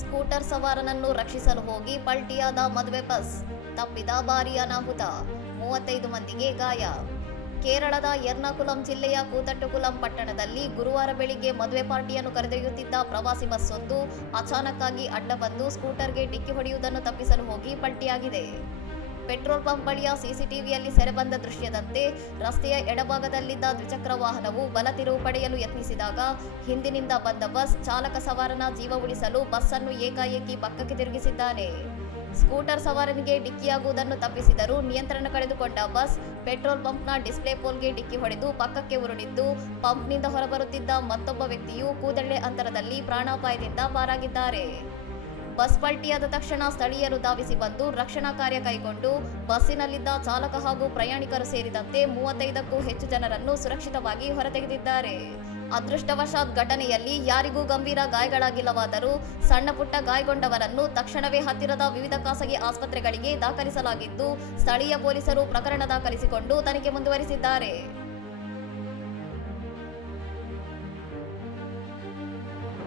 Scooter ಸವಾರನನ್ನು ರಕ್ಷಿಸಲು ಹೋಗಿ ಪಲ್ಟಿಯಾದ ಮದುವೆ ಬಸ್, ತಪ್ಪಿದ ಭಾರೀ ಅನಾಹುತ, 35 ಮಂದಿಗೆ ಗಾಯ. ಕೇರಳದ ಎರ್ನಾಕುಲಂ ಜಿಲ್ಲೆಯ ಕೂತಟ್ಟುಕುಲಂ ಪಟ್ಟಣದಲ್ಲಿ ಗುರುವಾರ ಬೆಳಿಗ್ಗೆ ಮದುವೆ ಪಾರ್ಟಿಯನ್ನು ಕರೆದೊಯ್ಯುತ್ತಿದ್ದ ಪ್ರವಾಸಿ ಬಸ್ಸೊಂದು ಅಚಾನಕ್ಕಾಗಿ ಅಡ್ಡ ಬಂದು ಸ್ಕೂಟರ್ಗೆ ಡಿಕ್ಕಿ ಹೊಡೆಯುವುದನ್ನು ತಪ್ಪಿಸಲು ಹೋಗಿ ಪಲ್ಟಿಯಾಗಿದೆ. ಪೆಟ್ರೋಲ್ ಪಂಪ್ ಬಳಿಯ ಸಿಸಿಟಿವಿಯಲ್ಲಿ ಸೆರೆಬಂದ ದೃಶ್ಯದಂತೆ ರಸ್ತೆಯ ಎಡಭಾಗದಲ್ಲಿದ್ದ ದ್ವಿಚಕ್ರ ವಾಹನವು ಬಲ ತಿರುವು ಪಡೆಯಲು ಯತ್ನಿಸಿದಾಗ ಹಿಂದಿನಿಂದ ಬಂದ ಬಸ್ ಚಾಲಕ ಸವಾರನ ಜೀವ ಉಳಿಸಲು ಬಸ್ ಅನ್ನು ಏಕಾಏಕಿ ಪಕ್ಕಕ್ಕೆ ತಿರುಗಿಸಿದ್ದಾನೆ. ಸ್ಕೂಟರ್ ಸವಾರನಿಗೆ ಡಿಕ್ಕಿಯಾಗುವುದನ್ನು ತಪ್ಪಿಸಿದರೂ ನಿಯಂತ್ರಣ ಕಳೆದುಕೊಂಡ ಬಸ್ ಪೆಟ್ರೋಲ್ ಪಂಪ್ನ ಡಿಸ್ಪ್ಲೇ ಪೋಲ್ಗೆ ಡಿಕ್ಕಿ ಹೊಡೆದು ಪಕ್ಕಕ್ಕೆ ಉರುಳಿದ್ದು, ಪಂಪ್ನಿಂದ ಹೊರಬರುತ್ತಿದ್ದ ಮತ್ತೊಬ್ಬ ವ್ಯಕ್ತಿಯು ಕೂದಲೆಳೆ ಅಂತರದಲ್ಲಿ ಪ್ರಾಣಾಪಾಯದಿಂದ ಪಾರಾಗಿದ್ದಾರೆ. ಬಸ್ ಪಲ್ಟಿಯಾದ ತಕ್ಷಣ ಸ್ಥಳೀಯರು ಧಾವಿಸಿ ಬಂದು ರಕ್ಷಣಾ ಕಾರ್ಯ ಕೈಗೊಂಡು ಬಸ್ಸಿನಲ್ಲಿದ್ದ ಚಾಲಕ ಹಾಗೂ ಪ್ರಯಾಣಿಕರು ಸೇರಿದಂತೆ 35ಕ್ಕೂ ಹೆಚ್ಚು ಜನರನ್ನು ಸುರಕ್ಷಿತವಾಗಿ ಹೊರತೆಗೆದಿದ್ದಾರೆ. ಅದೃಷ್ಟವಶಾತ್ ಘಟನೆಯಲ್ಲಿ ಯಾರಿಗೂ ಗಂಭೀರ ಗಾಯಗಳಾಗಿಲ್ಲವಾದರೂ ಸಣ್ಣ ಪುಟ್ಟ ಗಾಯಗೊಂಡವರನ್ನು ತಕ್ಷಣವೇ ಹತ್ತಿರದ ವಿವಿಧ ಖಾಸಗಿ ಆಸ್ಪತ್ರೆಗಳಿಗೆ ದಾಖಲಿಸಲಾಗಿದ್ದು, ಸ್ಥಳೀಯ ಪೊಲೀಸರು ಪ್ರಕರಣ ದಾಖಲಿಸಿಕೊಂಡು ತನಿಖೆ ಮುಂದುವರಿಸಿದ್ದಾರೆ.